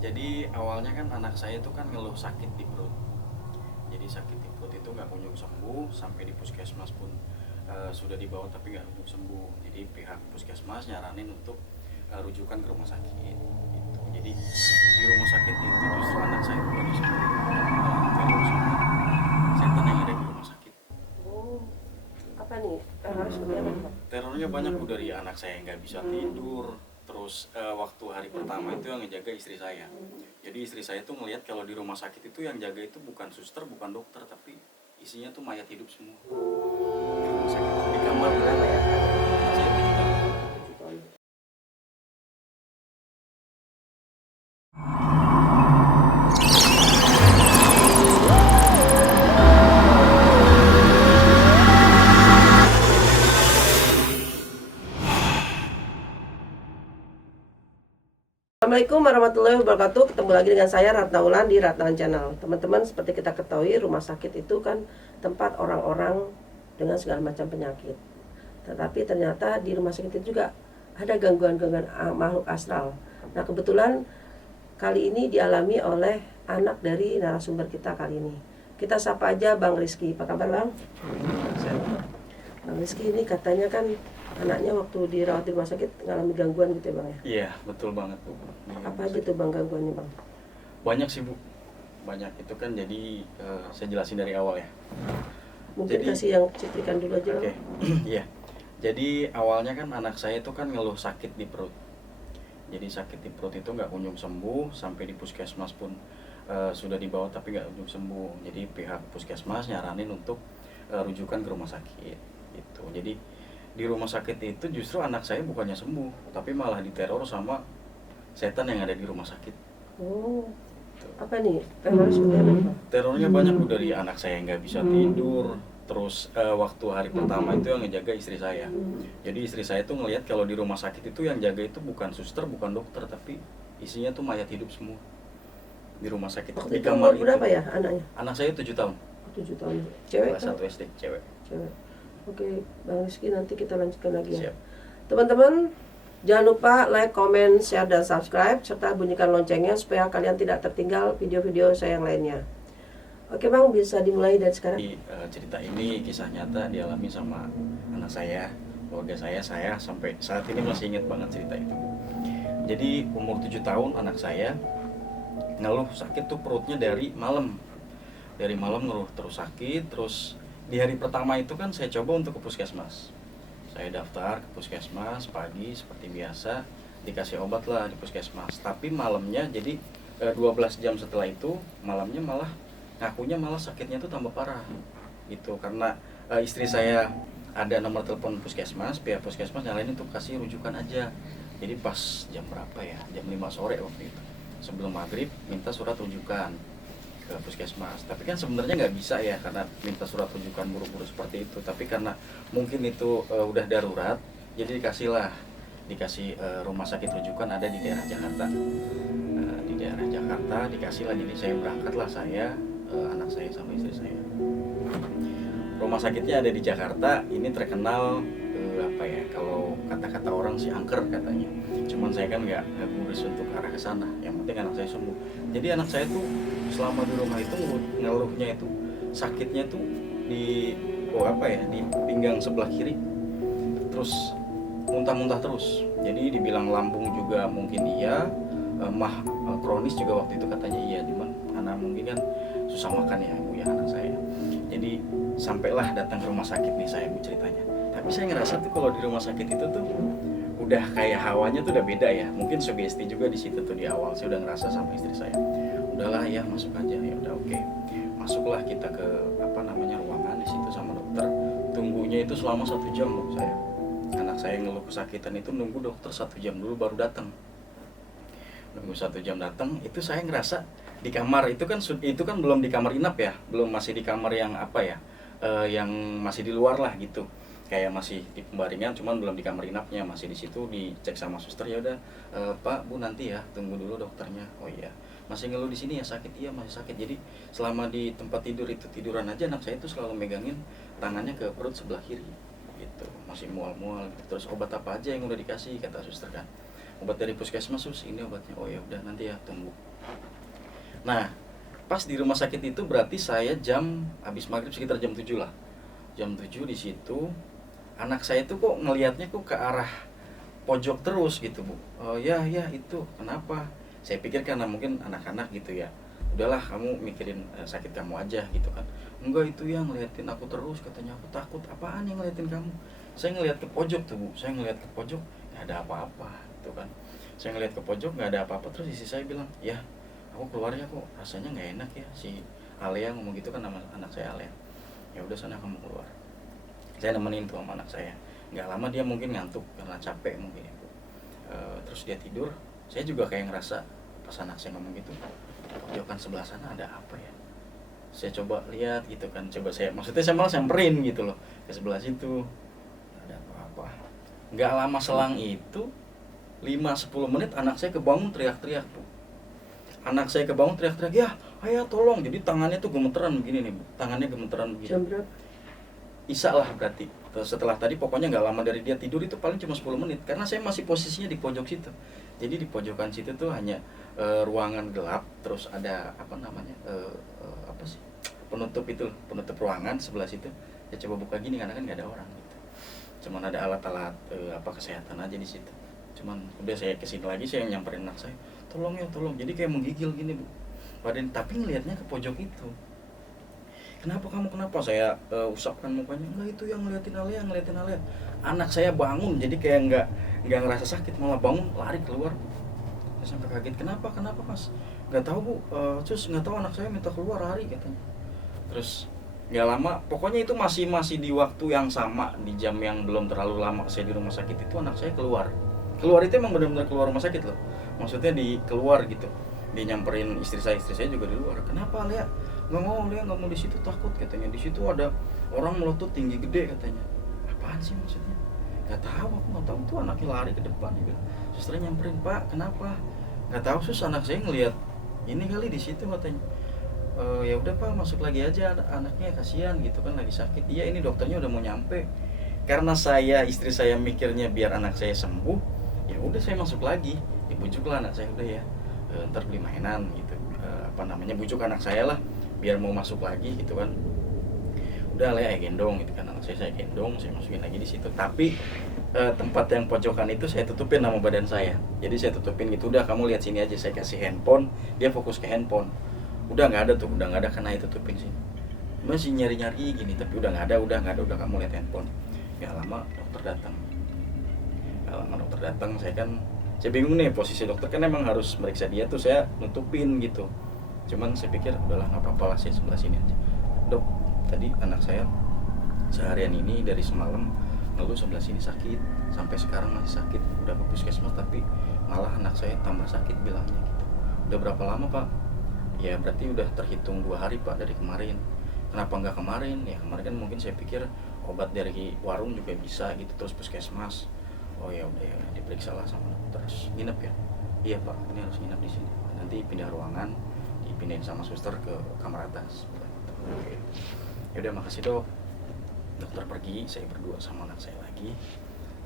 Jadi awalnya kan anak saya itu kan ngeluh sakit di perut. Jadi sakit di perut itu nggak kunjung sembuh, sampai di puskesmas pun sudah dibawa tapi nggak kunjung sembuh. Jadi pihak puskesmas nyaranin untuk rujukan ke rumah sakit. Gitu. Jadi di rumah sakit itu justru anak saya bukan disembuh, tapi malah diteror sama setan yang ada di rumah sakit. Oh, apa nih? Harus seperti apa? Terornya banyak tuh, dari anak saya yang nggak bisa tidur. Terus waktu hari pertama itu yang ngejaga istri saya. Jadi istri saya tuh ngelihat kalau di rumah sakit itu yang jaga itu bukan suster, bukan dokter, tapi isinya tuh mayat hidup semua. Di rumah sakit di kamar Berapa ya? anak saya 7 tahun. 7 tahun. Assalamualaikum warahmatullahi wabarakatuh. Ketemu lagi dengan saya Ratna Ulan di Ratna Channel. Teman-teman, seperti kita ketahui, rumah sakit itu kan tempat orang-orang dengan segala macam penyakit. Tetapi ternyata di rumah sakit itu juga ada gangguan-gangguan makhluk astral. Nah, kebetulan kali ini dialami oleh anak dari narasumber kita kali ini. Kita sapa aja Bang Rizky. Apa kabar, Bang? Bang Rizky ini katanya kan anaknya waktu dirawat di rumah sakit ngalami gangguan gitu ya, Bang ya? Iya, betul banget Bu. Apa aja tuh Bang gangguannya, Bang? Banyak sih Bu. Banyak itu kan, jadi saya jelasin dari awal ya. Mungkin Jadi- kasih yang citrikan dulu aja, Bang. Oke. Iya. Jadi awalnya kan anak saya itu kan ngeluh sakit di perut. Jadi sakit di perut itu nggak kunjung sembuh, sampai di puskesmas pun sudah dibawa tapi nggak kunjung sembuh. Jadi pihak puskesmas nyaranin untuk rujukan ke rumah sakit. Gitu. Jadi di rumah sakit itu justru anak saya bukannya sembuh, tapi malah diteror sama setan yang ada di rumah sakit. Oh, Gitu. apa nih? Harus seperti apa, Bang? Terornya banyak tuh, dari anak saya yang nggak bisa tidur. Terus waktu hari pertama itu yang ngejaga istri saya. Jadi istri saya tuh ngelihat kalau di rumah sakit itu yang jaga itu bukan suster, bukan dokter, tapi isinya tuh mayat hidup semua di rumah sakit. Waktu Di itu kamar umur itu. berapa ya anaknya? Anak saya 7 tahun, 7 tahun. Cewek kelas kan? 1 SD, cewek. Cewek. Oke, Bang Rizky, nanti kita lanjutkan lagi ya. Siap. Teman-teman, jangan lupa like, comment, share, dan subscribe, serta bunyikan loncengnya supaya kalian tidak tertinggal video-video saya yang lainnya. Oke Bang, bisa dimulai dari sekarang. Jadi cerita ini kisah nyata dialami sama anak saya, keluarga saya sampai saat ini masih ingat banget cerita itu. Jadi umur 7 tahun anak saya ngeluh sakit tuh perutnya dari malam. Dari malam ngeluh terus sakit. Terus di hari pertama itu kan saya coba untuk ke puskesmas. Saya daftar ke puskesmas pagi seperti biasa, dikasih obat lah di puskesmas. Tapi malamnya, jadi 12 jam setelah itu, malamnya malah ngakunya malah sakitnya tuh tambah parah gitu. Karena istri saya ada nomor telepon puskesmas, pihak puskesmas nyalain untuk kasih rujukan aja. Jadi pas jam berapa ya, jam 5 sore waktu itu, sebelum maghrib minta surat rujukan ke puskesmas. Tapi kan sebenarnya nggak bisa ya, karena minta surat rujukan buru-buru seperti itu. Tapi karena mungkin itu udah darurat, jadi dikasih rumah sakit rujukan ada di daerah Jakarta. Di daerah Jakarta dikasih lah, jadi saya berangkatlah, saya anak saya sama istri saya. Rumah sakitnya ada di Jakarta. Ini terkenal apa ya, kalau kata-kata orang sih angker katanya. Cuman saya kan nggak ngurus untuk arah ke sana. Yang penting anak saya sembuh. Jadi anak saya tuh selama di rumah itu ngeluhnya itu sakitnya tuh di di pinggang sebelah kiri. Terus muntah-muntah terus. Jadi dibilang lambung juga mungkin iya, kronis juga waktu itu katanya iya. Cuman karena mungkin kan susah makan ya Bu ya anak saya. Jadi sampailah datang ke rumah sakit nih saya Bu ceritanya. Tapi saya ngerasa tuh kalau di rumah sakit itu tuh udah kayak hawanya tuh udah beda ya. Mungkin sugesti juga di situ tuh di awal saya udah ngerasa sama istri saya. Udahlah ya, masuk aja ya, udah oke. Masuklah kita ke ruangan di situ sama dokter. Tunggunya itu selama 1 jam Bu saya. Anak saya ngeluh kesakitan itu nunggu dokter 1 jam dulu baru datang. Nunggu 1 jam datang, itu saya ngerasa di kamar itu kan belum di kamar inap ya, belum, masih di kamar yang yang masih di luar lah gitu, kayak masih di pembaringan, cuman belum di kamar inapnya, masih di situ dicek sama suster. Ya udah Pak Bu nanti ya, tunggu dulu dokternya. Oh iya, masih ngeluh di sini ya, sakit? Iya masih sakit. Jadi selama di tempat tidur itu tiduran aja anak saya itu selalu megangin tangannya ke perut sebelah kiri gitu, masih mual-mual gitu. Terus obat apa aja yang udah dikasih kata suster kan. obat dari puskesmas sus, ini obatnya. Oh ya udah nanti ya tunggu. Nah pas di rumah sakit itu berarti saya jam habis maghrib sekitar jam 7 lah, jam 7 di situ. Anak saya tuh kok ngelihatnya kok ke arah pojok terus gitu bu. Oh ya itu kenapa, saya pikir karena mungkin anak-anak gitu ya, udahlah kamu mikirin sakit kamu aja gitu kan. Enggak, itu yang ngeliatin aku terus katanya. Aku takut. Apaan yang ngeliatin kamu? Saya ngeliat ke pojok tuh bu, saya ngeliat ke pojok nggak ada apa-apa gitu kan. Saya ngeliat ke pojok nggak ada apa-apa. Terus istri saya bilang, ya aku keluarnya kok rasanya nggak enak ya, si Alea ngomong gitu kan, nama anak saya Alea. Ya udah sana kamu keluar. Saya nemenin tuh sama anak saya. Nggak lama dia mungkin ngantuk karena capek mungkin ya. Terus dia tidur. Saya juga kayak ngerasa pas anak saya ngomong gitu, pojokan sebelah sana ada apa ya. Saya coba lihat gitu kan, maksudnya saya malah samperin gitu loh ke sebelah situ, ada apa-apa. Nggak lama selang itu 5-10 menit anak saya kebangun teriak-teriak bu. Anak saya kebangun teriak-teriak, ya ayah tolong. Jadi tangannya tuh gemeteran begini nih bu, tangannya gemeteran begini. Jam berapa? Isa lah berarti. Setelah tadi pokoknya nggak lama dari dia tidur itu paling cuma 10 menit. Karena saya masih posisinya di pojok situ. Jadi di pojokan situ tuh hanya ruangan gelap. Terus ada apa namanya, apa sih, penutup itu, penutup ruangan sebelah situ. Saya coba buka gini karena kan nggak ada orang gitu. Cuman ada alat-alat apa kesehatan aja di situ. Cuman udah saya kesini lagi, saya nyamperin anak saya, tolong ya tolong. Jadi kayak menggigil gini bu. Badan, tapi ngelihatnya ke pojok itu. Kenapa kamu, kenapa? Saya usapkan mukanya. Enggak, itu yang ngeliatin Alia. Anak saya bangun, jadi kayak nggak ngerasa sakit, malah bangun lari keluar. Saya sampai kaget, kenapa mas? Nggak tahu bu, terus nggak tahu anak saya minta keluar lari katanya. Terus nggak lama, pokoknya itu masih di waktu yang sama, di jam yang belum terlalu lama saya di rumah sakit itu anak saya keluar itu emang benar-benar keluar rumah sakit loh. Maksudnya keluar gitu, dia nyamperin istri saya juga di luar. Kenapa Alia? Nggak mau di situ, takut katanya. Di situ ada orang melotot tinggi gede katanya. Apaan sih maksudnya? Nggak tahu, aku nggak tahu. Tuh anaknya lari ke depan. Dia bilang, susternya nyamperin, Pak kenapa? Nggak tahu sus, anak saya ngelihat ini kali di situ katanya. Ya udah Pak, masuk lagi aja, anaknya kasihan gitu kan, lagi sakit. Iya ini dokternya udah mau nyampe. Karena istri saya mikirnya biar anak saya sembuh, ya udah saya masuk lagi. Dibujuklah anak saya, udah ya, ntar beli mainan gitu, bujuk anak saya lah biar mau masuk lagi gitu kan. Udah lah ya gendong gitu kan, anak saya gendong, saya masukin lagi di situ. Tapi tempat yang pojokan itu saya tutupin sama badan saya. Jadi saya tutupin gitu, udah kamu lihat sini aja. Saya kasih handphone, dia fokus ke handphone. Udah nggak ada karena itu tutupin sini. Masih nyari gini, tapi udah nggak ada, kamu lihat handphone. Ya lama dokter datang, saya bingung nih, posisi dokter kan emang harus meriksa dia tuh, saya nutupin gitu. Cuman saya pikir udahlah nggak apa-apa lah, saya sebelah sini aja. Dok, tadi anak saya seharian ini dari semalam ngeluh sebelah sini sakit, sampai sekarang masih sakit. Udah ke puskesmas tapi malah anak saya tambah sakit bilangnya gitu. Udah berapa lama Pak? Ya berarti udah terhitung 2 hari Pak dari kemarin. Kenapa nggak kemarin? Ya kemarin kan mungkin saya pikir obat dari warung juga bisa gitu, terus puskesmas. Oh ya udah ya, diperiksa lah sama dokter. Terus nginep ya? Iya Pak, ini harus nginep di sini. Nanti pindah ruangan, dipindahin sama suster ke kamar atas. Oke. Ya udah makasih dok. Dokter pergi, saya berdua sama anak saya lagi.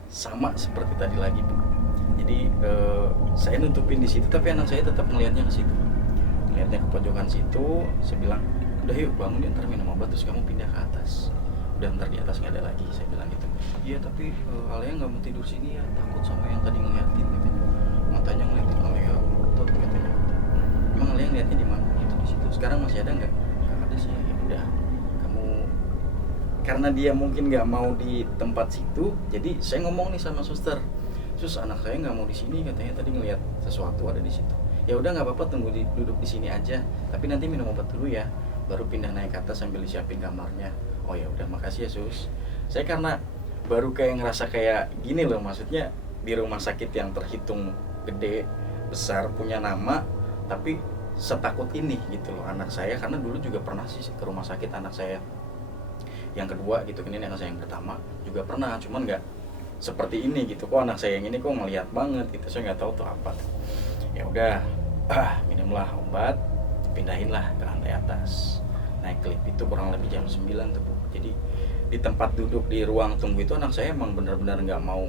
Sama seperti tadi lagi Bu. Jadi saya nutupin di situ, tapi anak saya tetap melihatnya ke situ. Melihatnya ke pojokan situ. Saya bilang, udah yuk bangun, ntar minum obat, terus kamu pindah ke atas. Udah ntar di atas nggak ada lagi, saya bilang gitu. Iya tapi Alia nggak mau tidur sini ya, takut sama yang tadi ngeliatin katanya. Matanya ngeliatin Alia ngotot katanya. Emang Alia ngeliatnya di mana? Gitu di situ. Sekarang masih ada nggak? Nggak ada sih. Ya udah, kamu, karena dia mungkin nggak mau di tempat situ, jadi saya ngomong nih sama suster. Sus, anak saya nggak mau di sini katanya, tadi ngeliat sesuatu ada di situ. Ya udah nggak apa-apa, duduk di sini aja. Tapi nanti minum obat dulu ya, baru pindah naik ke atas sambil disiapin kamarnya. Oh ya udah, makasih ya sus. Saya karena baru kayak ngerasa kayak gini loh, maksudnya di rumah sakit yang terhitung gede, besar, punya nama, tapi setakut ini gitu loh anak saya. Karena dulu juga pernah sih ke rumah sakit anak saya yang kedua gitu, ini anak saya yang pertama juga pernah, cuman nggak seperti ini gitu. Kok anak saya yang ini kok ngeliat banget gitu, saya nggak tahu tuh apa. Ya udah, minumlah obat, pindahin lah ke lantai atas. Naik lift itu kurang lebih jam 9 tuh Bu. Jadi di tempat duduk di ruang tunggu itu anak saya emang benar-benar nggak mau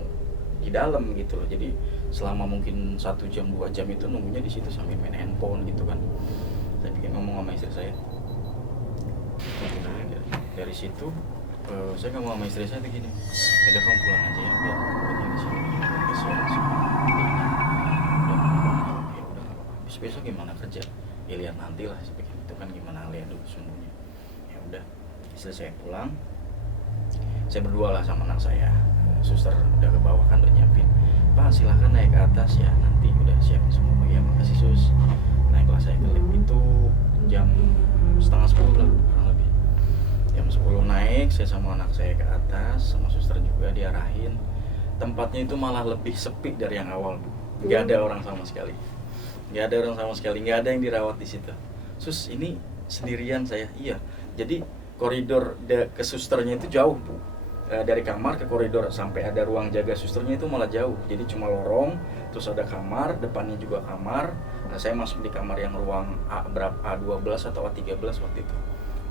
di dalam gitu loh. Jadi selama mungkin 1 jam 2 jam itu nunggunya di situ sambil main handphone gitu kan. Saya bikin ngomong sama istri saya. Nah, dari situ saya ngomong sama istri saya begini, udah kamu pulang aja ya, biar aku di sini. Kasihan sih. Udah, ya udah nggak apa-apa. Besok gimana kerja? Ya lihat nanti lah, saya pikir itu kan gimana lihat dulu sungguhnya. Ya udah, istri saya pulang, saya berdua lah sama anak saya. Suster udah ke bawah kan udah nyiapin, Pak silahkan naik ke atas ya, nanti udah siapin semua. Ya makasih sus. Naiklah saya ke lift itu jam setengah 10 lah kurang lebih. Jam 10 naik, saya sama anak saya ke atas, sama suster juga diarahin. Tempatnya itu malah lebih sepi dari yang awal, Bu. Nggak ada orang sama sekali. Nggak ada orang sama sekali, nggak ada yang dirawat di situ. Sus, ini sendirian saya. Iya. Jadi koridor ke susternya itu jauh, Bu. Dari kamar ke koridor sampai ada ruang jaga susternya itu malah jauh. Jadi cuma lorong, terus ada kamar, depannya juga kamar. Nah, saya masuk di kamar yang ruang A12 atau A13 waktu itu.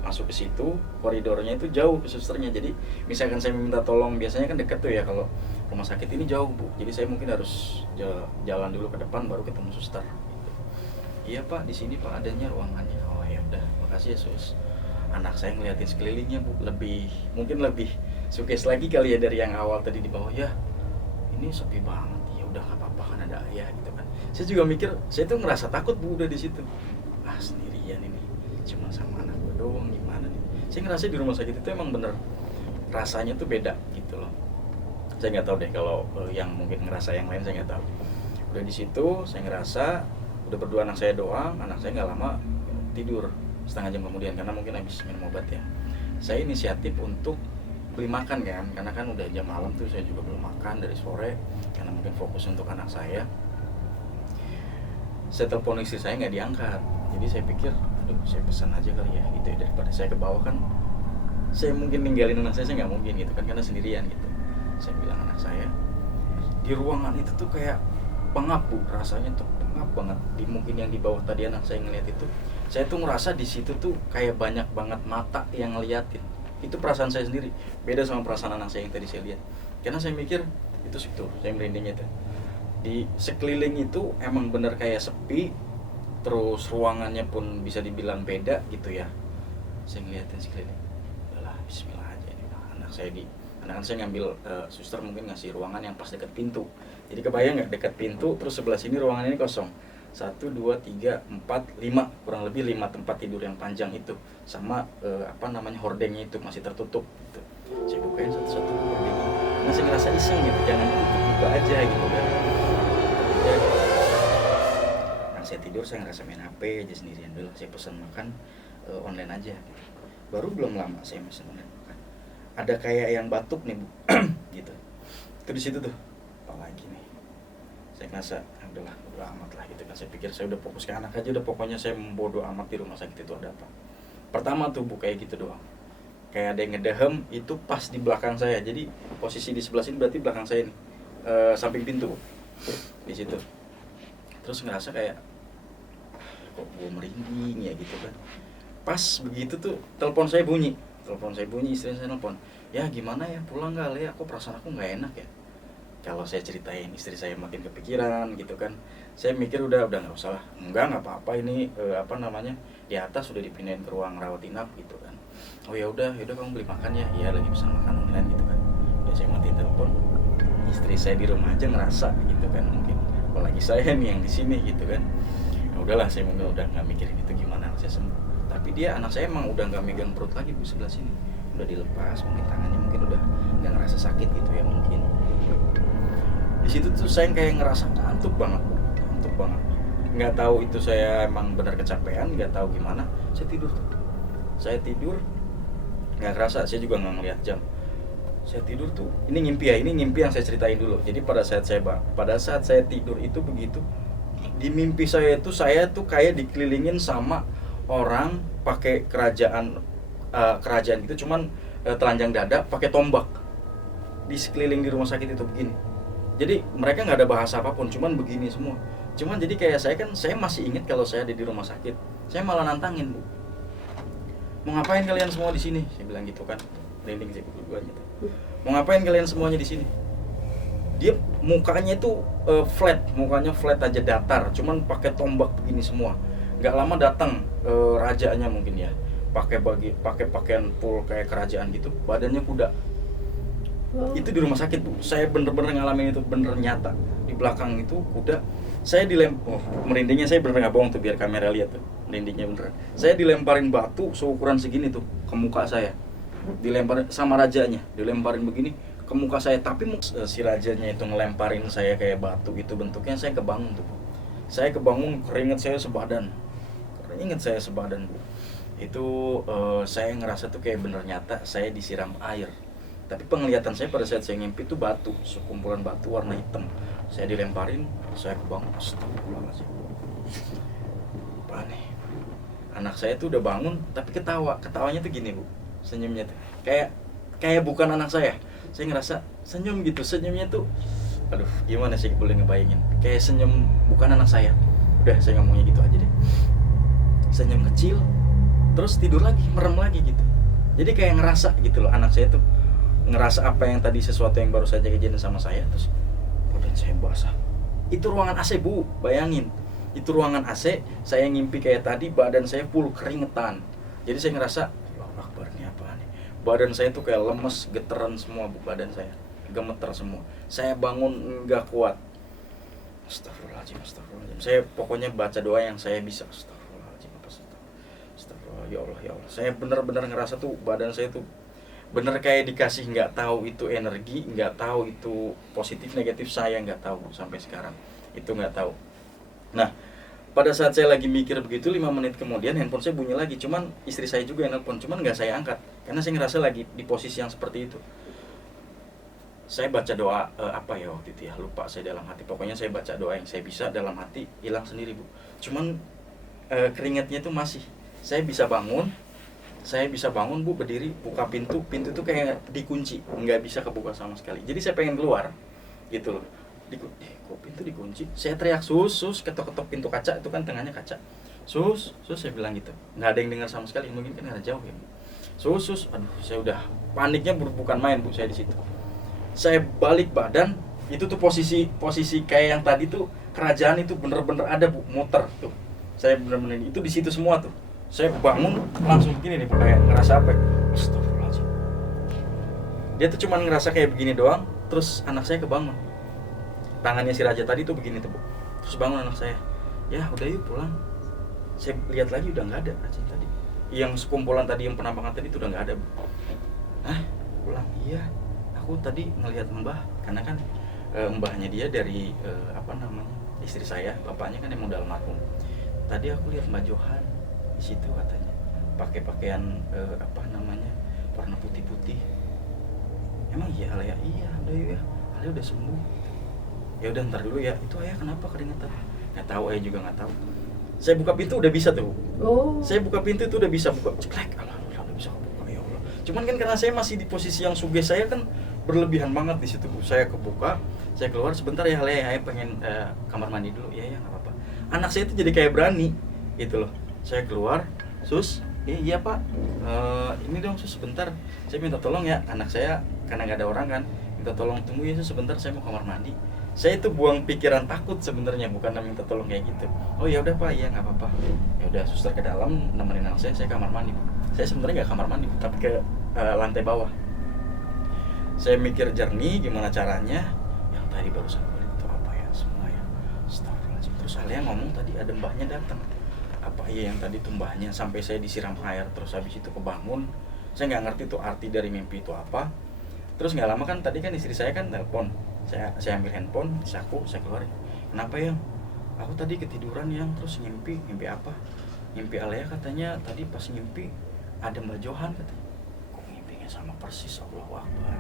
Masuk ke situ, koridornya itu jauh ke susternya. Jadi misalkan saya minta tolong, biasanya kan dekat tuh ya kalau rumah sakit ini jauh, Bu. Jadi saya mungkin harus jalan dulu ke depan baru ketemu suster. Iya Pak, di sini Pak adanya ruangannya. Oh ya udah, makasih ya sus. Anak saya ngeliatin sekelilingnya, Bu, mungkin lebih sukses lagi kali ya dari yang awal tadi di bawah. Ya ini sepi banget, ya udah nggak apa-apa kan ada ayah gitu kan. Saya juga mikir, saya tuh ngerasa takut, Bu, udah di situ. Sendirian ini, cuma sama anak gue doang, gimana nih. Saya ngerasa di rumah sakit itu emang bener rasanya tuh beda gitu loh. Saya nggak tahu deh kalau yang mungkin ngerasa yang lain, saya nggak tahu. Udah di situ saya ngerasa udah berdua anak saya doang, anak saya nggak lama tidur setengah jam kemudian karena mungkin habis minum obat ya. Saya inisiatif untuk beli makan kan, karena kan udah jam malam tuh, saya juga belum makan dari sore karena mungkin fokus untuk anak saya. Saya telepon istri saya nggak diangkat, jadi saya pikir aduh saya pesan aja kali ya gitu ya, daripada saya ke bawah kan saya mungkin ninggalin anak saya nggak mungkin gitu kan karena sendirian gitu. Saya bilang anak saya di ruangan itu tuh kayak pengap, Bu, rasanya tuh pengap banget. Mungkin yang di bawah tadi anak saya ngeliat itu, saya tuh ngerasa di situ tuh kayak banyak banget mata yang ngeliatin. Itu perasaan saya sendiri, beda sama perasaan anak saya yang tadi saya lihat. Karena saya mikir itu situ, saya merinding itu. Di sekeliling itu emang bener kayak sepi, terus ruangannya pun bisa dibilang beda gitu ya. Saya ngeliatin sekeliling, udahlah bismillah aja ini. Anak saya ngambil suster mungkin ngasih ruangan yang pas dekat pintu. Jadi kebayang nggak, dekat pintu terus sebelah sini ruangan ini kosong. 1, 2, 3, 4, 5, kurang lebih 5 tempat tidur yang panjang itu, sama hordengnya itu masih tertutup gitu. Saya bukain satu-satu hordengnya, karena saya ngerasa iseng gitu, jangan ditutup buka aja gitu kan. Nah saya tidur, saya ngerasa main HP aja sendirian dulu. Saya pesan makan online aja gitu. Baru belum lama saya pesan online makan, ada kayak yang batuk nih, Bu. Gitu. Itu di situ tuh, apalagi nih. Saya ngerasa udahlah, bodo amat lah gitu kan. Saya pikir saya udah fokus ke anak aja, udah pokoknya saya membodo amat di rumah sakit itu ada apa. Pertama tuh, Bu, kayak gitu doang. Kayak ada yang ngedehem itu pas di belakang saya. Jadi posisi di sebelah sini berarti belakang saya nih, samping pintu, Bu. Di situ. Terus ngerasa kayak kok gue merinding ya gitu kan. Pas begitu tuh telepon saya bunyi, istri saya nelpon. Ya gimana ya, pulang nggak Lea? Kok perasaan aku nggak enak ya? Kalau saya ceritain, istri saya makin kepikiran gitu kan. Saya mikir udah nggak usah lah, nggak apa-apa ini di atas sudah dipindahin ke ruang rawat inap gitu kan. Oh ya udah kamu beli makan ya, iya lagi pesan makan online gitu kan. Udah saya matiin telepon, istri saya di rumah aja ngerasa gitu kan mungkin, apalagi saya nih yang di sini gitu kan. Ya udahlah, saya mungkin udah nggak mikirin itu gimana saya sembuh. Tapi anak saya emang udah nggak megang perut lagi, Bu, sebelah sini udah dilepas, mungkin tangannya mungkin udah nggak ngerasa sakit gitu ya mungkin. Di situ tuh saya kayak ngerasa ngantuk banget, nggak tahu itu saya emang benar kecapean, nggak tahu gimana. Saya tidur nggak kerasa, saya juga nggak ngeliat jam. Saya tidur tuh, ini ngimpi yang saya ceritain dulu. Jadi pada saat saya tidur itu begitu, di mimpi saya tuh kayak dikelilingin sama orang pakai kerajaan gitu, cuman telanjang dada pakai tombak di sekeliling di rumah sakit itu begini. Jadi mereka nggak ada bahasa apapun, cuman begini semua. Cuman jadi kayak saya masih ingat kalau saya ada di rumah sakit. Saya malah nantangin, Bu. Mau ngapain kalian semua di sini? Saya bilang gitu kan. Merinding saya berdua gitu. Mau ngapain kalian semuanya di sini? dia mukanya itu flat, mukanya flat aja datar, cuman pakai tombak begini semua. Nggak lama datang rajanya mungkin ya, pakai pakaian full kayak kerajaan gitu, badannya kuda. Itu di rumah sakit, Bu. Saya bener-bener ngalamin itu, bener nyata. Di belakang itu kuda, saya merindingnya saya bener nggak bohong tuh, biar kamera lihat tuh, merindingnya beneran. Saya dilemparin batu seukuran segini tuh ke muka saya, dilemparin sama rajanya, dilemparin begini ke muka saya. Tapi si rajanya itu ngelemparin saya kayak batu itu bentuknya, saya kebangun tuh, Bu. Saya kebangun, keringet saya sebadan, Bu. Itu saya ngerasa tuh kayak bener nyata saya disiram air. Tapi penglihatan saya pada saat saya ngimpi itu batu, sekumpulan batu warna hitam. Saya dilemparin, saya kebangun. Astagfirullahaladzim. Apa nih? Anak saya tuh udah bangun, tapi ketawanya tuh gini, Bu. Senyumnya tuh kayak bukan anak saya. Saya ngerasa senyum gitu, senyumnya tuh, aduh, gimana sih boleh ngebayangin? Kayak senyum bukan anak saya. Udah, saya ngomongnya gitu aja deh. Senyum kecil, terus tidur lagi, merem lagi gitu. Jadi kayak ngerasa gitu loh, anak saya tuh ngerasa apa yang tadi, sesuatu yang baru saja kejadian sama saya, terus badan saya basah. Itu ruangan AC, Bu, bayangin. Itu ruangan AC, saya ngimpi kayak tadi, badan saya full keringetan. Jadi saya ngerasa, Allah Akbar, ini apa nih? Badan saya tuh kayak lemes, geteran semua, Bu, badan saya gemeter semua. Saya bangun nggak kuat. Astagfirullahaladzim. Saya pokoknya baca doa yang saya bisa. Astagfirullahaladzim. Astagfirullah, ya Allah. Saya benar-benar ngerasa tuh badan saya tuh bener kayak dikasih, nggak tahu itu energi, nggak tahu itu positif negatif, saya nggak tahu sampai sekarang, itu nggak tahu. Nah, pada saat saya lagi mikir begitu, 5 menit kemudian handphone saya bunyi lagi. Cuman istri saya juga yang nelpon, cuman nggak saya angkat karena saya ngerasa lagi di posisi yang seperti itu. Saya baca doa apa ya waktu itu ya, lupa saya dalam hati. Pokoknya saya baca doa yang saya bisa dalam hati, hilang sendiri, Bu. Cuman keringatnya itu masih. Saya bisa bangun, Bu, berdiri, buka pintu tuh kayak dikunci, nggak bisa kebuka sama sekali. Jadi saya pengen keluar, gitu loh. Kok pintu dikunci? Saya teriak, sus, ketok-ketok pintu kaca, itu kan tengahnya kaca. Sus, saya bilang gitu. Nggak ada yang dengar sama sekali, mungkin kan nggak jauh ya. Sus, aduh, saya udah paniknya bukan main, Bu, saya di situ. Saya balik badan, itu tuh posisi kayak yang tadi tuh, kerajaan itu bener-bener ada, Bu, muter tuh. Saya bener-bener itu di situ semua tuh. Saya bangun langsung begini nih, kayak ngerasa apa? Astagfirullahaladzim. Dia tuh cuma ngerasa kayak begini doang, terus anak saya kebangun. Tangannya si raja tadi tuh begini tuh, Bu. Terus bangun anak saya. Ya udah yuk pulang. Saya lihat lagi udah nggak ada raja tadi. Yang sekumpulan tadi, yang penambangan tadi itu udah nggak ada, Bu. Hah? Pulang? Iya. Aku tadi ngelihat mbah, karena kan mbahnya dia dari istri saya, bapaknya kan emang udah almarhum. Tadi aku lihat Mbak Johan di situ katanya, pakai pakaian warna putih-putih. Emang iya Alia? Iya, udah ya. Alia udah sembuh. Ya udah ntar dulu ya. Itu ayah kenapa keringetan? Nggak tahu, ayah juga nggak tahu. Saya buka pintu udah bisa tuh. Saya buka pintu itu udah bisa buka. Ceklek, alhamdulillah udah bisa buka, ya Allah. Cuman kan karena saya masih di posisi yang suges, saya kan berlebihan banget di situ, Bu. Saya kebuka, saya keluar sebentar ya Alia, ayah pengen kamar mandi dulu. Ya nggak apa-apa. Anak saya itu jadi kayak berani, gitu loh. Saya keluar, sus, iya Pak, ini dong sus sebentar, saya minta tolong ya, anak saya karena nggak ada orang kan, minta tolong tunggu ya sus sebentar, saya mau kamar mandi. Saya itu buang pikiran takut sebenarnya, bukan minta tolong kayak gitu. Oh ya udah Pak, iya nggak apa-apa. Ya udah, suster ke dalam nemenin anak saya kamar mandi. Saya sebenarnya nggak kamar mandi, tapi ke lantai bawah. Saya mikir jernih gimana caranya, yang tadi barusan itu apa ya semua ya. Astagfirullahaladzim. Terus Alia ngomong tadi ada mbahnya datang. Apa iya yang tadi tumbahnya, sampai saya disiram air, terus habis itu kebangun. Saya nggak ngerti tuh arti dari mimpi itu apa. Terus nggak lama kan tadi kan istri saya kan telepon, saya ambil handphone, saku, saya keluarin. Kenapa yang? Aku tadi ketiduran yang, terus ngimpi apa? Ngimpi Alia katanya tadi pas ngimpi ada Mbak Johan katanya. Kok ngimpinya sama persis, Allahu Akbar.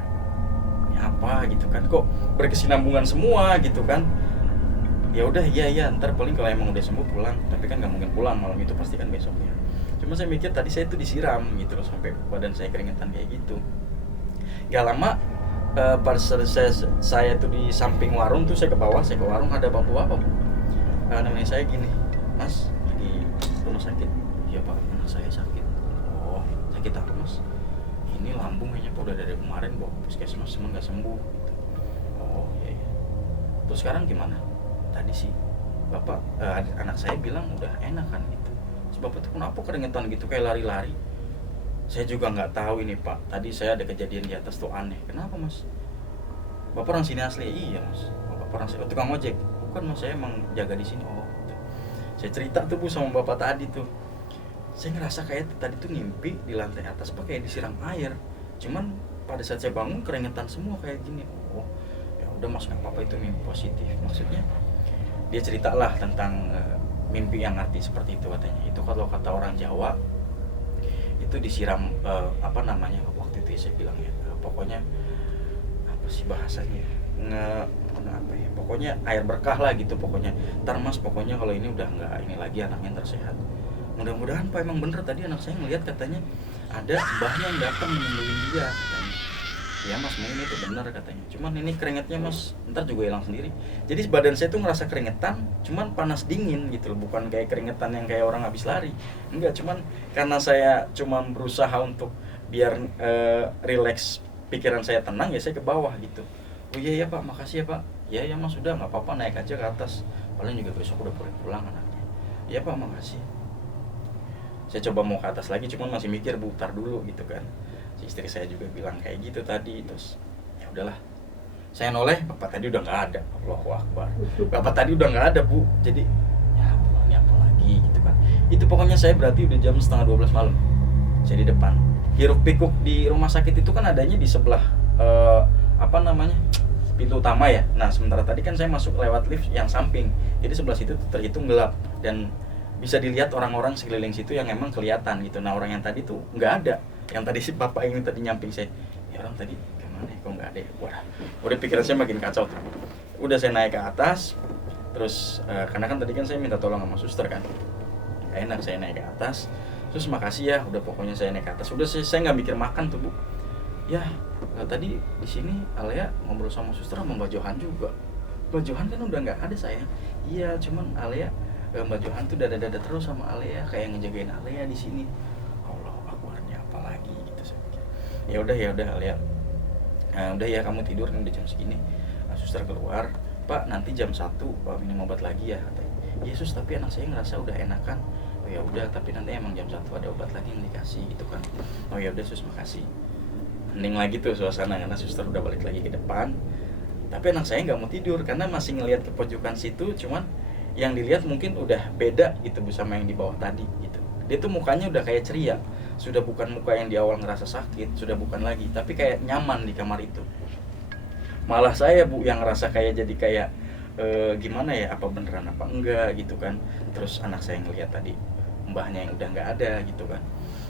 Ini apa gitu kan? Kok berkesinambungan semua gitu kan? Ya udah, iya ntar paling kalau emang udah sembuh pulang, tapi kan nggak mungkin pulang malam itu, pasti kan besoknya. Cuma saya mikir tadi saya tuh disiram gitu loh, sampai badan saya keringetan kayak gitu. Gak lama pas saya tuh di samping warung tuh, saya ke bawah, saya ke warung, ada bambu apa, Bu? Namanya saya gini, Mas di rumah sakit. Iya Pak, anak saya sakit. Oh, sakit apa Mas? Ini lambung kayaknya Pak, udah dari kemarin bawa puskesmas, cuma nggak sembuh gitu. Oh iya. terus sekarang gimana? Tadi sih bapak anak saya bilang udah enak kan gitu. Terus bapak tuh kenapa keringetan gitu kayak lari-lari? Saya juga nggak tahu ini pak, tadi saya ada kejadian di atas tuh aneh. Kenapa mas? Bapak orang sini asli? Iya mas. Bapak orang sini, tukang ojek? Bukan mas, saya emang jaga di sini. Oh gitu. Saya cerita tuh bu sama bapak tadi tuh, saya ngerasa kayak tadi tuh ngimpi di lantai atas pak kayak disiram air, cuman pada saat saya bangun keringetan semua kayak gini. Oh ya udah mas, nggak apa-apa, itu mimpi positif. Maksudnya dia ceritalah tentang mimpi yang arti seperti itu katanya. Itu kalau kata orang Jawa itu disiram apa namanya waktu itu saya bilang ya, pokoknya apa sih bahasanya, apa ya, pokoknya air berkah lah gitu. Pokoknya ntar mas, pokoknya kalau ini udah nggak ini lagi, anaknya ntar sehat. Mudah-mudahan pak, emang bener tadi anak saya ngelihat katanya ada mbahnya yang datang menemuin dia katanya. Ya mas, mungkin itu benar katanya, cuman ini keringetnya mas ntar juga hilang sendiri. Jadi badan saya tuh ngerasa keringetan, cuman panas dingin gitu loh, bukan kayak keringetan yang kayak orang habis lari. Enggak, cuman karena saya cuma berusaha untuk biar relax, pikiran saya tenang, ya saya ke bawah gitu. Oh iya ya pak, makasih ya pak. Ya ya mas, udah nggak apa-apa, naik aja ke atas, paling juga besok udah boleh pulang anaknya. Ya pak, makasih. Saya coba mau ke atas lagi, cuman masih mikir, bu, tar dulu gitu kan. Si istri saya juga bilang kayak gitu tadi. Terus ya udahlah, saya noleh, bapak tadi udah nggak ada. Allahu Akbar, bapak tadi udah nggak ada bu. Jadi ya Allah, ini apa lagi gitu kan. Itu pokoknya saya berarti udah jam setengah 12 malam, saya di depan. Hiruk pikuk di rumah sakit itu kan adanya di sebelah apa namanya, pintu utama ya. Nah sementara tadi kan saya masuk lewat lift yang samping, jadi sebelah situ terhitung gelap dan bisa dilihat orang-orang sekeliling situ yang emang kelihatan gitu. Nah orang yang tadi tuh nggak ada, yang tadi si bapak ini tadi nyamping saya, ya orang tadi kemana ya, kok nggak ada ya. Wah, udah pikiran saya makin kacau tuh. Udah saya naik ke atas, terus karena kan tadi kan saya minta tolong sama suster kan, gak enak saya naik ke atas. Terus makasih ya, udah pokoknya saya naik ke atas. Udah saya nggak mikir makan tuh bu. Ya tadi di sini Alia ngobrol sama suster sama Mbak Johan juga. Mbak Johan kan udah nggak ada sayang. Iya, cuman Alia, Mbak Johan tuh dada-dada terus sama Alia, kayak ngejagain Alia di sini. Allah Akbarnya apa lagi gitu saya pikir. Ya udah Alia. Udah ya, kamu tidur kan udah jam segini. Suster keluar, Pak nanti jam 1 Pak minum obat lagi ya katanya. Yesus, tapi anak saya ngerasa udah enakan. Oh ya udah, tapi nanti emang jam 1 ada obat lagi yang dikasih gitu kan. Oh ya udah sus, makasih. Hening lagi tuh suasana karena suster udah balik lagi ke depan. Tapi anak saya nggak mau tidur karena masih ngelihat ke pojokan situ, cuman yang dilihat mungkin udah beda gitu sama yang di bawah tadi gitu. Dia tuh mukanya udah kayak ceria, sudah bukan muka yang di awal ngerasa sakit, sudah bukan lagi, tapi kayak nyaman di kamar itu. Malah saya bu yang ngerasa kayak jadi kayak gimana ya, apa beneran apa enggak gitu kan. Terus anak saya ngelihat tadi mbahnya yang udah nggak ada gitu kan.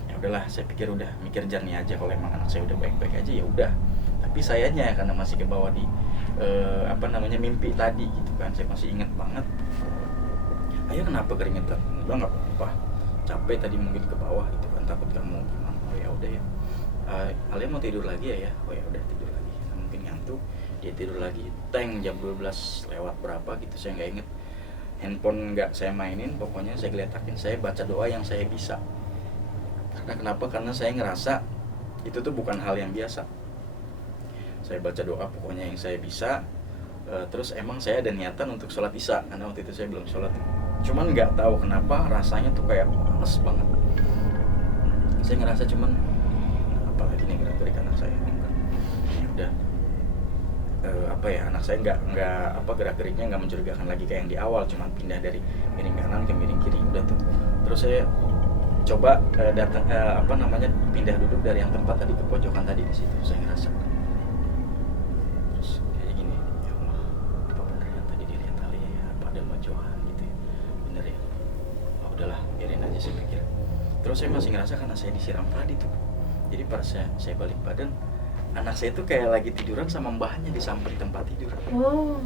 Ya udahlah, saya pikir udah mikir jernih aja, kalau emang anak saya udah baik-baik aja ya udah. Tapi sayanya karena masih ke bawah di apa namanya mimpi tadi gitu kan, saya masih ingat banget. Ayo kenapa keringetan? Udah nggak apa-apa, capek tadi mungkin ke bawah gitu kan, takut kamu gimana. Oh ya udah ya, Alia mau tidur lagi ya. Oh ya udah tidur lagi, mungkin ngantuk. Dia tidur lagi, jam 12 lewat berapa gitu saya nggak inget. Handphone nggak saya mainin, pokoknya saya geletakin, saya baca doa yang saya bisa. Karena kenapa? Karena saya ngerasa itu tuh bukan hal yang biasa. Saya baca doa pokoknya yang saya bisa. Terus emang saya ada niatan untuk sholat isya, karena waktu itu saya belum sholat. Cuman nggak tahu kenapa rasanya tuh kayak males banget. Saya ngerasa cuman apalagi nih gerak-gerik anak saya enggak. Ya udah, apa ya, anak saya nggak apa, gerak-geriknya nggak mencurigakan lagi kayak yang di awal, cuman pindah dari miring kanan ke miring kiri udah tuh. Terus saya coba datang apa namanya, pindah duduk dari yang tempat tadi ke pojokan tadi, di situ saya ngerasa. Terus kayak gini, ya Allah, apa bener yang tadi dilihat Alia ya, apa ada Mbak Johan gitu ya, bener ya. Oh udahlah, biarin aja saya pikir. Terus saya masih ngerasa karena saya disiram tadi tuh. Jadi pas saya balik badan, anak saya tuh kayak lagi tiduran sama mbahnya di samping tempat tidur. Oh.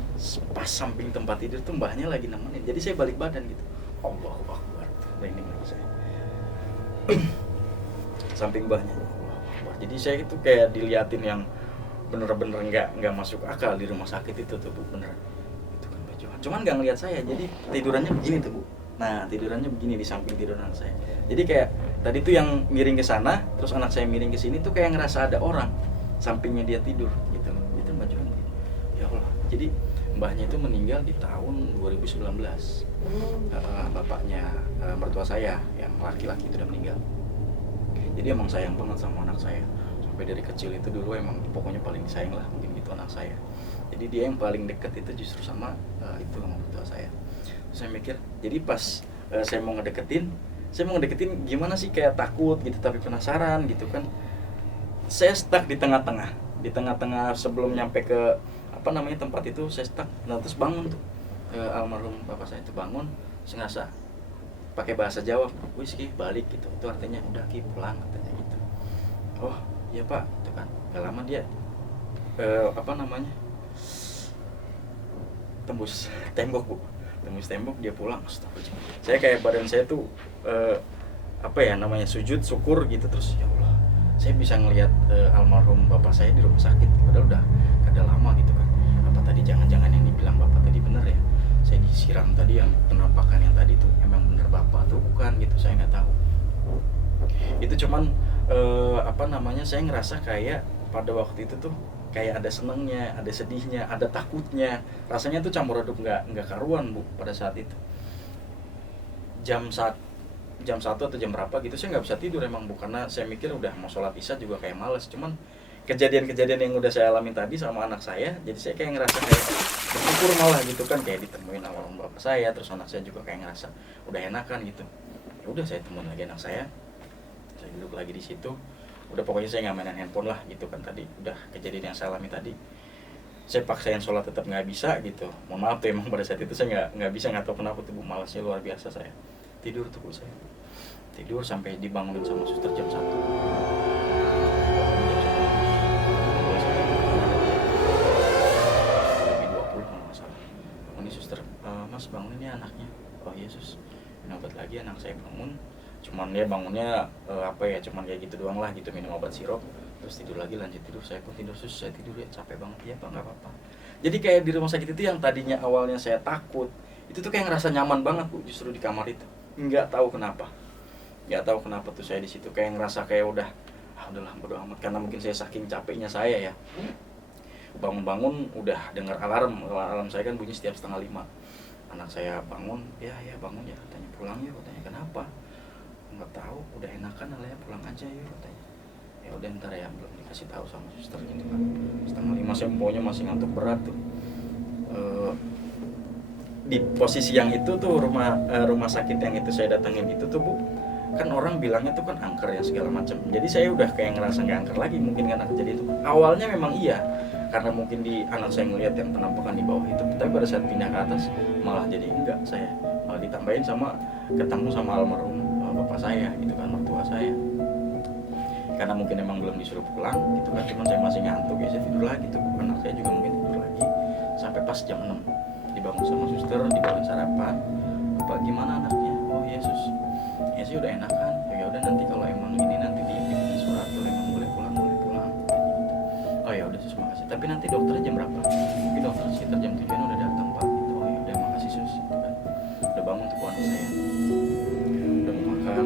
Pas samping tempat tidur tuh mbahnya lagi nemenin. Jadi saya balik badan gitu. Allahu Akbar. Merinding lagi saya. Samping mbahnya. Allahu Akbar. Jadi saya itu kayak diliatin yang bener-bener nggak masuk akal di rumah sakit itu tuh bu, bener. Itu kan Mbak Johan. Cuman nggak ngeliat saya. Jadi tidurannya begini tuh bu. Nah tidurannya begini di samping tiduran saya. Jadi kayak tadi tuh yang miring ke sana, terus anak saya miring ke sini tuh kayak ngerasa ada orang sampingnya dia tidur gitu. Itu Mbak Johan. Ya Allah. Jadi mbahnya itu meninggal di tahun 2019. Bapaknya mertua saya yang laki-laki itu udah meninggal. Jadi emang sayang banget sama anak saya. Sampai dari kecil itu dulu emang pokoknya paling disayang lah mungkin gitu anak saya. Jadi dia yang paling dekat itu justru sama itu sama mertua saya. Terus saya mikir, jadi pas saya mau ngedeketin gimana sih, kayak takut gitu tapi penasaran gitu kan. Saya stuck di tengah-tengah sebelum nyampe ke apa namanya tempat itu, saya stuck. Nah, terus bangun tuh almarhum bapak saya itu bangun, saya ngerasa pakai bahasa Jawa, wis Ki balik gitu, itu artinya udah Ki pulang katanya gitu. Oh iya Pak, itu kan gak lama dia apa namanya tembus tembok dia pulang. Astagfirullah. Saya kayak badan saya tuh apa ya namanya sujud syukur gitu, terus ya Allah saya bisa ngelihat almarhum bapak saya di rumah sakit, padahal udah kada lama gitu kan. Apa tadi jangan-jangan yang dibilang bapak tadi bener ya, saya disiram tadi, yang penampakan yang tadi tuh emang bener bapak atau bukan gitu, saya nggak tahu. Itu cuman apa namanya, saya ngerasa kayak pada waktu itu tuh kayak ada senengnya, ada sedihnya, ada takutnya, rasanya tuh campur aduk, nggak karuan Bu pada saat itu. Jam 1 atau jam berapa gitu saya nggak bisa tidur emang Bu, karena saya mikir udah mau sholat isya juga kayak males. Cuman kejadian-kejadian yang udah saya alami tadi sama anak saya, jadi saya kayak ngerasa kayak bersyukur malah gitu kan, kayak ditemuin almarhum bapak saya, terus anak saya juga kayak ngerasa udah enakan gitu. Ya udah saya temuin lagi anak saya duduk lagi di situ, udah pokoknya saya nggak mainan handphone lah gitu kan. Tadi udah kejadian yang saya alami tadi, saya paksain sholat tetap nggak bisa gitu. Mohon maaf tuh, emang pada saat itu saya nggak bisa, nggak tahu kenapa tuh Bu, malasnya luar biasa. Saya tidur tuh Bu, saya tidur sampai dibangunin sama suster jam 1. Lebih 20 kalau nggak salah. Ini suster, Mas bangunin ya anaknya. Oh Yesus, minum obat lagi. Anak saya bangun, cuman dia bangunnya apa ya, cuman kayak gitu doang lah gitu, minum obat sirup terus tidur lagi, lanjut tidur. Saya pun tidur, sus saya tidur ya, capek banget ya Pak, nggak apa-apa. Jadi kayak di rumah sakit itu yang tadinya awalnya saya takut, itu tuh kayak ngerasa nyaman banget Bu, justru di kamar itu. Nggak tahu kenapa tuh saya di situ kayak ngerasa kayak udahlah bodo amat, karena mungkin saya saking capeknya saya ya. Bangun-bangun udah dengar alarm saya kan bunyi setiap 4:30. Anak saya bangun, ya bangun ya katanya, pulang ya katanya. Kenapa? Nggak tahu, udah enakan lah ya, pulang aja ya katanya. Ya udah ntar ya, belum dikasih tahu sama suster gitu kan. 4:30 saya pokoknya masih ngantuk berat tuh. Di posisi yang itu tuh rumah sakit yang itu saya datangin itu tuh Bu, kan orang bilangnya tuh kan angker ya segala macam. Jadi saya udah kayak ngerasa nggak angker lagi mungkin karena kejadian itu. Awalnya memang iya, karena mungkin di anak saya ngelihat yang penampakan di bawah itu, tapi pada saat pindah ke atas malah jadi enggak, saya malah ditambahin sama ketemu sama almarhum bapak saya gitu kan, mertua saya. Karena mungkin emang belum disuruh pulang gitu kan, cuman saya masih ngantuk ya, saya tidur lagi tuh. Anak saya juga mungkin tidur lagi sampai pas jam 6 dibangun sama suster, dibawain sarapan. Bapak gimana anaknya? Oh Yesus, ya sih udah enakan. Ya udah nanti kalau emang ini nanti di surat tuh emang boleh pulang. Oh ya udah sus, makasih. Tapi nanti dokternya jam berapa? Mungkin dokter sekitar jam 7 udah datang Pak. Gitu. Oh ya udah makasih sus. Gitu kan. Udah bangun tuh anak saya. Udah mau makan,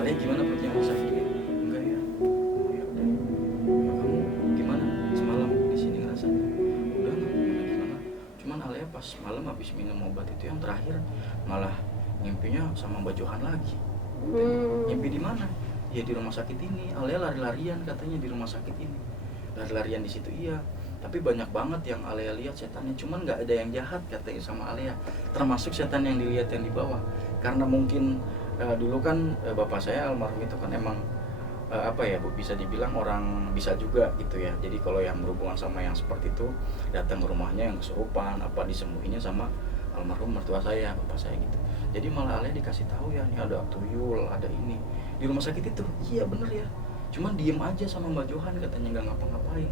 Alia gimana perutnya, mau sakit? Enggak ya. Oh ya udah. Kamu gimana semalam di sini ngerasanya? Udah nggak gimana. Cuman Alia pas malam habis minum obat itu yang terakhir malah ngimpinya sama Mbak Johan lagi. Ngimpi di mana? Ya di rumah sakit ini. Alia lari-larian katanya di rumah sakit ini. Lari-larian di situ iya. Tapi banyak banget yang Alia lihat setannya. Cuman nggak ada yang jahat katanya sama Alia. Termasuk setan yang dilihat yang di bawah. Karena mungkin dulu kan bapak saya almarhum itu kan emang apa ya Bu, bisa dibilang orang bisa juga gitu ya. Jadi kalau yang berhubungan sama yang seperti itu, datang ke rumahnya yang kesurupan apa disembuhinnya sama almarhum mertua saya, bapak saya gitu. Jadi malah Alia dikasih tahu ya, nih ada tuyul, ada ini di rumah sakit itu. Iya bener ya. Cuman diem aja sama Mbak Johan katanya, nggak ngapa-ngapain,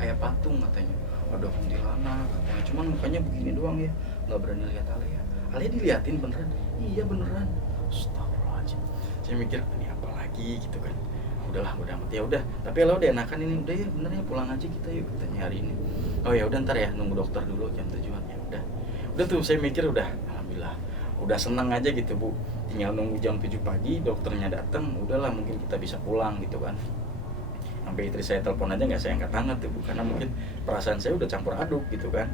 kayak patung katanya. Ada kuntilanak katanya, cuman mukanya begini doang ya, nggak berani lihat Alia. Alia diliatin beneran, iya beneran. Astagfirullahaladzim. Saya mikir ini apa lagi gitu kan. Udahlah udah amat ya udah. Tapi lo udah enakan ini, udah ya bener ya, pulang aja kita yuk katanya hari ini. Oh ya udah ntar ya, nunggu dokter dulu jam 7-an ya udah. Udah tuh saya mikir udah alhamdulillah, udah seneng aja gitu Bu. Tinggal nunggu jam 7 pagi dokternya datang, udahlah mungkin kita bisa pulang gitu kan. Sampai istri saya telepon aja nggak saya angkat tangan tuh Bu, karena mungkin perasaan saya udah campur aduk gitu kan.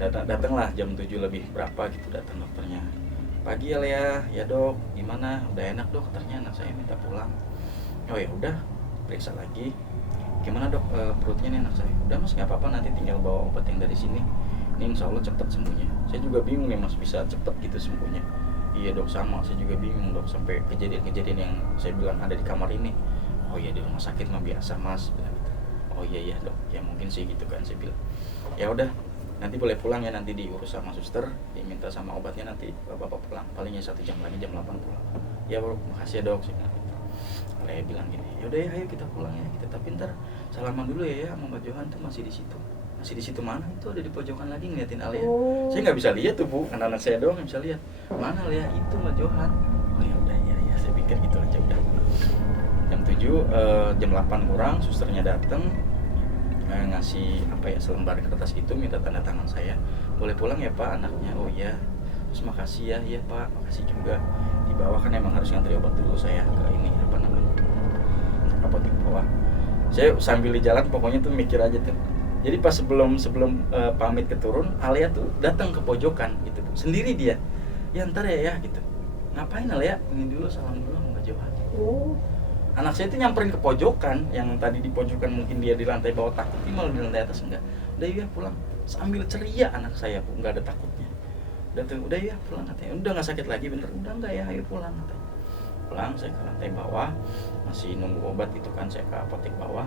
Datanglah jam 7 lebih berapa gitu, datang dokternya. Pagi ya Lea, ya dok, gimana? Udah enak dok, katanya anak saya minta pulang. Oh ya udah, periksa lagi. Gimana dok, perutnya nih anak saya? Udah mas, nggak apa-apa, nanti tinggal bawa obat yang dari sini. Ini insya Allah cepet sembuhnya. Saya juga bingung nih mas, bisa cepet gitu sembuhnya. Iya dok, sama, saya juga bingung dok, sampai kejadian-kejadian yang saya bilang ada di kamar ini. Oh iya, di rumah sakit mah biasa mas, bilang gitu. Oh iya dok, ya mungkin sih gitu kan, saya bilang. Ya udah, nanti boleh pulang ya, nanti diurus sama suster, diminta sama obatnya, nanti bapak pulang palingnya 1 jam lagi, jam 8 pulang. Ya bro, makasih ya dok, saya bilang gitu. Saya bilang gini, yaudah ya ayo kita pulang ya, kita tapi ntar salaman dulu ya sama Mbak Johan tuh masih di situ mana itu, ada di pojokan lagi ngeliatin Alia. Saya nggak bisa lihat tuh bu, karena anak saya doang yang bisa lihat. Mana Alia, itu Mbak Johan. Oh ya udah ya, saya pikir gitu aja udah. Jam 7, jam 8 kurang susternya datang, ngasih selembar kertas gitu, minta tanda tangan saya, boleh pulang ya pak anaknya. Oh iya, terus makasih ya pak, makasih juga. Di bawah kan emang harus ngantri obat dulu saya ke ini apotek bawah. Saya sambil di jalan pokoknya tuh mikir aja tuh. Jadi pas sebelum pamit ke turun, Alia tuh datang ke pojokan gitu sendiri dia. Ya ntar ya gitu. Ngapain Alia? Ini dulu salam dulu sama Mbak Johan. Anak saya itu nyamperin ke pojokan, yang tadi di pojokan mungkin dia di lantai bawah takut, ini malah di lantai atas enggak. Udah ya pulang, sambil ceria anak saya bu, nggak ada takutnya. Udah ya pulang katanya, udah nggak sakit lagi bener, udah nggak ya, ayo pulang katanya. Pulang, saya ke lantai bawah, masih nunggu obat itu kan, saya ke apotek bawah.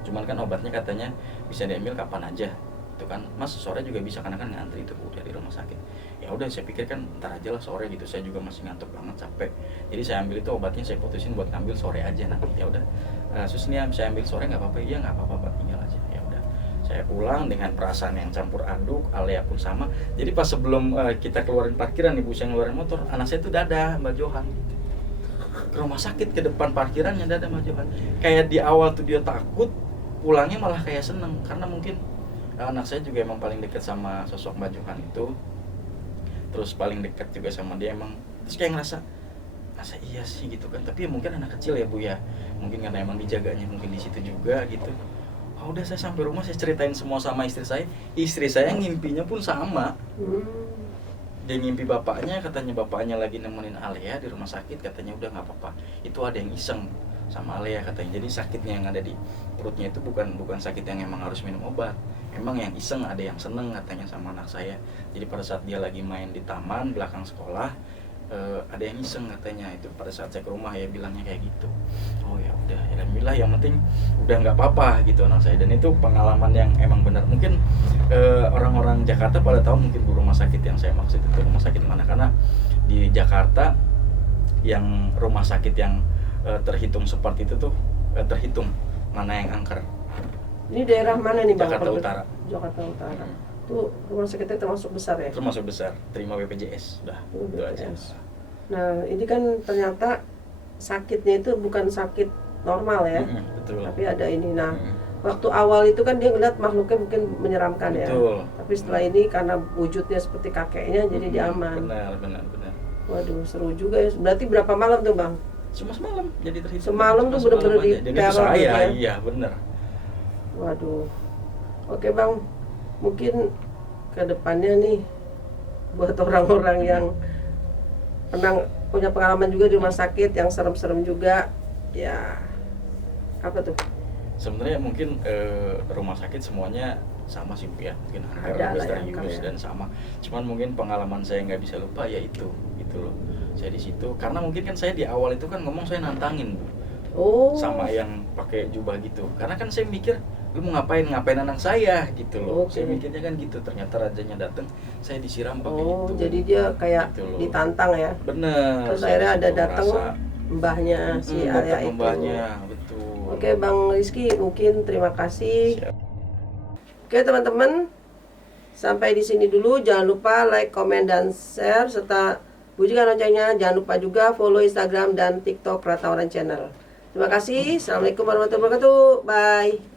Cuman kan obatnya katanya bisa diambil kapan aja. Itu kan, mas sore juga bisa karena kan ngantri itu bu dari rumah sakit. Ya udah saya pikir kan ntar aja lah sore gitu, saya juga masih ngantuk banget, capek. Jadi saya ambil itu obatnya, saya putusin buat ngambil sore aja nanti. Ya udah, sus nih saya ambil sore nggak apa-apa? Iya nggak apa-apa, tinggal aja. Ya udah, saya pulang dengan perasaan yang campur aduk, Alia pun sama. Jadi pas sebelum kita keluarin parkiran, ibu saya ngeluarin motor, anak saya tuh dadah Mbak Johan gitu. Ke rumah sakit, ke depan parkirannya dadah Mbak Johan. Kayak di awal tuh dia takut, pulangnya malah kayak seneng, karena mungkin anak saya juga emang paling dekat sama sosok Mbak Johan itu, terus paling dekat juga sama dia emang, terus kayak ngerasa iya sih gitu kan. Tapi ya mungkin anak kecil ya bu ya, mungkin karena emang dijaganya mungkin di situ juga gitu. Oh udah, saya sampai rumah saya ceritain semua sama istri saya ngimpinya pun sama. Dia ngimpi bapaknya, katanya bapaknya lagi nemenin Alia di rumah sakit, katanya udah nggak apa-apa, itu ada yang iseng sama Alia katanya. Jadi sakitnya yang ada di perutnya itu bukan sakit yang emang harus minum obat, emang yang iseng, ada yang seneng katanya sama anak saya. Jadi pada saat dia lagi main di taman belakang sekolah, ada yang iseng katanya. Itu pada saat saya ke rumah ya bilangnya kayak gitu. Oh ya udah, alhamdulillah, yang penting udah nggak apa-apa gitu anak saya. Dan itu pengalaman yang emang benar. Mungkin orang-orang Jakarta pada tahu mungkin bu rumah sakit yang saya maksud itu rumah sakit mana, karena di Jakarta yang rumah sakit yang terhitung seperti itu tuh terhitung mana yang angker. Ini daerah mana nih bang? Jakarta Utara. Jakarta Utara. Tuh rumah sakitnya termasuk besar ya? Termasuk besar, terima BPJS, udah itu aja. Nah ini kan ternyata sakitnya itu bukan sakit normal ya, betul. tapi ada ini. Nah waktu awal itu kan dia ngeliat makhluknya mungkin menyeramkan ya. Betul. Tapi setelah ini karena wujudnya seperti kakeknya, jadi dia aman. Benar. Waduh seru juga ya. Berarti berapa malam tuh bang? Cuma semalam, jadi terhitung. Semalam tuh bener-bener di teror saya, ya? Iya benar. Waduh. Oke bang, mungkin ke depannya nih buat orang-orang yang pernah punya pengalaman juga di rumah sakit yang serem-serem juga, ya apa tuh? Sebenarnya mungkin rumah sakit semuanya sama sih bu ya, mungkin angker, misterius dan sama. Cuman mungkin pengalaman saya nggak bisa lupa ya itu gitu loh. Saya di situ karena mungkin kan saya di awal itu kan ngomong saya nantangin bu, sama yang pakai jubah gitu. Karena kan saya mikir lu mau ngapain anak saya gitu loh. Saya mikirnya kan gitu. Ternyata rajanya datang, saya disiram pakai itu. Jadi dia kayak gitu ditantang ya. Bener. Terus akhirnya ada datang mbahnya si Alia itu. Mbahnya, betul. Oke Bang Rizky, mungkin terima kasih. Siap. Oke teman-teman, sampai di sini dulu. Jangan lupa like, komen, dan share serta bunyikan loncengnya. Jangan lupa juga follow Instagram dan TikTok Rata Orang Channel. Terima kasih. Assalamualaikum warahmatullahi wabarakatuh. Bye.